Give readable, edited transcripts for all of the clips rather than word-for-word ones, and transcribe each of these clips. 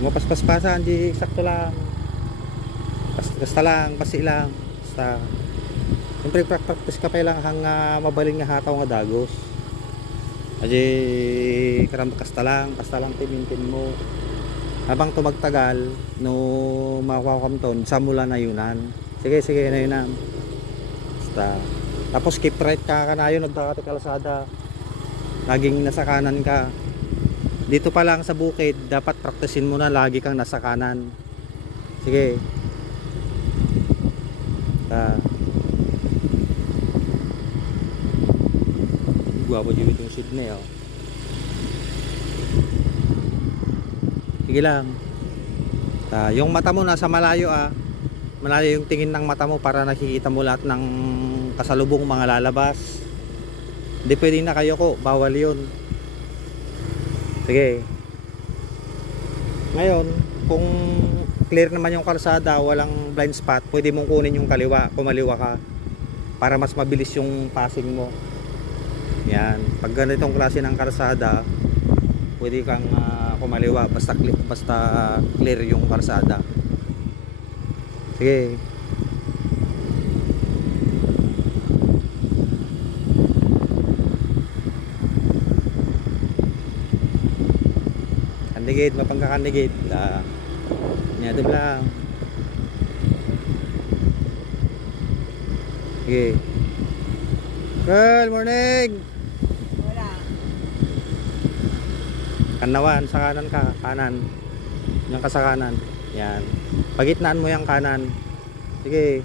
Mapaspas-pasan di sakto lang. Basta lang, pasi lang. Basta siyempre practice ka pa lang hang mabalin nga hataw nga dagos. Aji karam kasta lang timintin mo. Habang tumagtagal no makuha kam ton sa mula na yunan. Sige na yunan. Basta tapos keep right ka kanayon nagdakati kalsada. Laging nasa kanan ka. Dito pa lang sa bukid, dapat praktisin mo na lagi kang nasa kanan. Sige. Guwapo dito yung Sydney, oh. Sige lang. Yung mata mo nasa malayo, ah. Malayo yung tingin ng mata mo para nakikita mo lahat ng kasalubong mga lalabas. Hindi pwedeng nakayoko, bawal yun. Sige. Ngayon, kung clear naman yung kalsada, walang blind spot, pwede mong kunin yung kaliwa, kumaliwa ka para mas mabilis yung passing mo. Yan. Pag ganitong klase ng kalsada, pwede kang kumaliwa basta clear yung kalsada. Sige. Kandigid, mapangkakandigid. Niya doon lang. Sige. Good morning. Wala. Kanawan, sa kanan ka, kanan. Yan ka sa kanan. Yan. Pagitnaan mo yung kanan. Sige.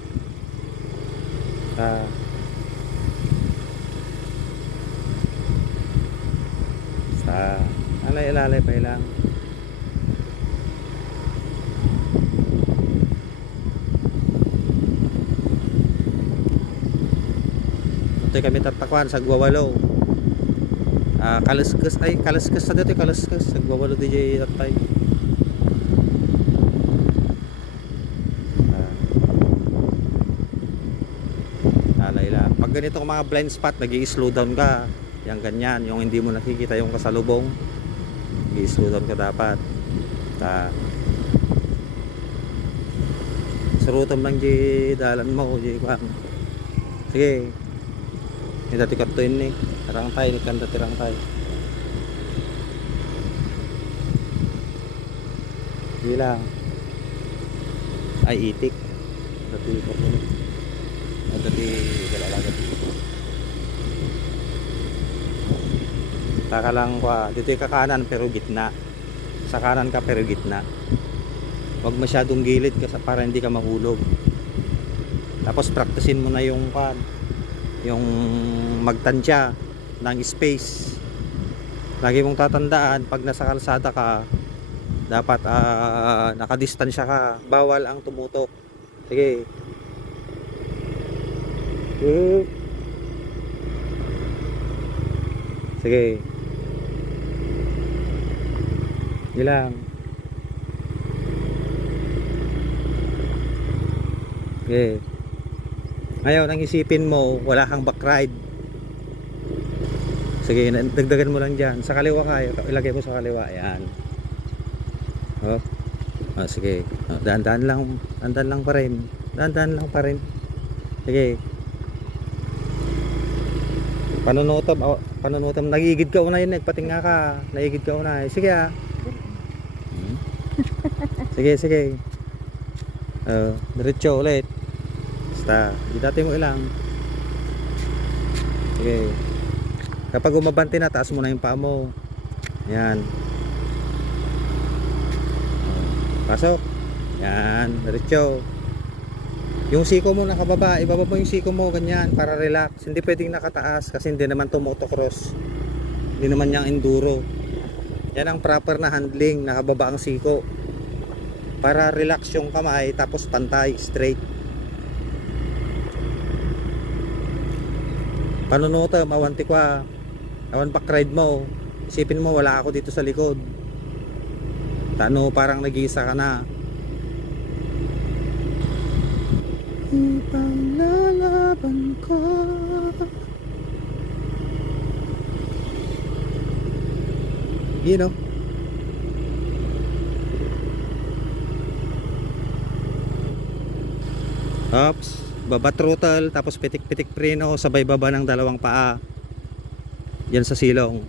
Alay pa lang. Ito kami tatakwan sa Guawalo. Kalaskas sa dito, kalaskas sa Guawalo DJ tatay. Alay lang. Pag ganitong mga blind spot, nag-i-slow down ka. Yang ganyan, yung hindi mo nakikita yung kasalubong. Nag-i-slow down ka dapat. Surutom lang di dalan mo di kwang. Sige. Ini dati kartuin ni. Terang tay ni kan terang tay. Gila. Ay itik. Dati kartuin. Dati galalagat. Taka lang kwa. Dito ka kanan pero gitna. Sa kanan ka pero gitna. Huwag masyadong gilid kasi para hindi ka mahulog. Tapos praktisin mo na yung magtansya ng space. Lagi mong tatandaan pag nasa kalsada ka, dapat nakadistansya ka. Bawal ang tumutok. Sige. Sige. Ilang. Okay. Ngayon, ang isipin mo, wala kang back ride. Sige, dagdagan mo lang dyan. Sa kaliwa ka, ilagay mo sa kaliwa. Ayan. Oh. Sige. Dahan-dahan lang pa rin. Dahan-dahan lang pa rin. Sige. Panunutom. Nagigid ka una yun. Nagpatinga ka. Nagigid ka una. Sige ah. Sige. Diretso ulit. Basta, dati mo ilang. Sige. Kapag umabante na, taas mo na yung paa mo. Yan. Pasok. Yan, diretso. Yung siko mo nakababa, ibaba mo yung siko mo ganyan para relax. Hindi pwedeng nakataas kasi hindi naman to motocross. Hindi naman yung enduro. Yan ang proper na handling, nakababa ang siko. Para relax yung kamay tapos pantay, straight. Panunutom, awanti kwa. Awan back ride mo. Isipin mo wala ako dito sa likod. Tano parang nag-iisa ka na. Ipaglalaban ko. You know. Oops. Baba throttle, tapos pitik-pitik preno, sabay baba ng dalawang paa. Yan sa silong.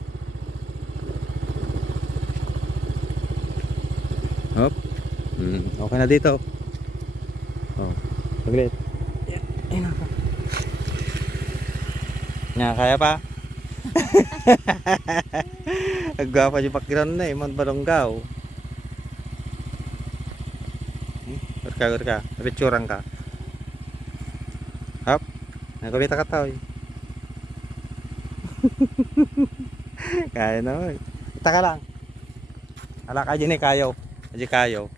Hop. Okay na dito. Oh, saglit. Ay, nako. Nya, kaya pa? Agwapa yung background na eh, Mount Balongaw. Gurka, picturean ka. Hop. Nagkabita ka tao eh. Kaya na eh. Kita ka lang. Ala ka dyan eh kayo. Aji kayo.